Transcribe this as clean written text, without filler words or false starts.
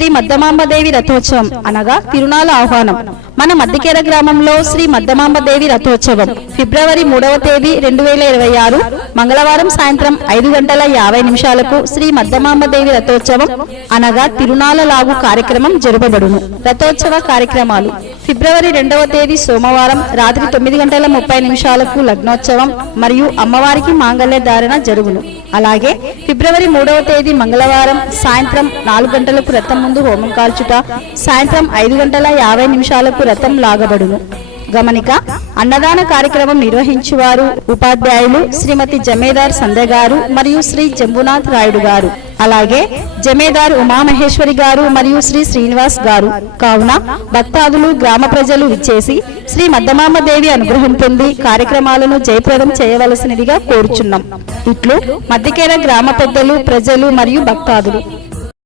శ్రీ మద్దమాంబదేవి రథోత్సవం అనగా తిరునాళ ఆహ్వానం మన మద్దికేర గ్రామంలో శ్రీ మద్దమాంబదేవి రథోత్సవం ఫిబ్రవరి 3వ తేదీ 2026 మంగళవారం సాయంత్రం 5:50 శ్రీ మద్దమాంబదేవి రథోత్సవం అనగా తిరునాళ లాగు కార్యక్రమం జరుపబడును. రథోత్సవ కార్యక్రమాలు ఫిబ్రవరి 2వ తేదీ సోమవారం రాత్రి 9:30 లగ్నోత్సవం మరియు అమ్మవారికి మాంగళ్య ధారణ జరుగును. అలాగే ఫిబ్రవరి 3వ తేదీ మంగళవారం సాయంత్రం 4 గంటలకు రథం ముందు హోమం కాల్చుట, సాయంత్రం 5:50 రథం లాగబడును. గమనిక, అన్నదాన కార్యక్రమం నిర్వహించువారు ఉపాధ్యాయులు శ్రీమతి జమేదార్ సంధ్య గారు మరియు శ్రీ జంబునాథ్ రాయుడు గారు, అలాగే జమేదార్ ఉమామహేశ్వరి గారు మరియు శ్రీ శ్రీనివాస్ గారు. కావున భక్తాదులు గ్రామ ప్రజలు విచ్చేసి శ్రీ మద్దమాంబదేవి అనుగ్రహం పొంది కార్యక్రమాలను జయప్రదం చేయవలసినదిగా కోరుచున్నాం. ఇట్లు మద్దికేర గ్రామ పెద్దలు, ప్రజలు మరియు భక్తాదులు.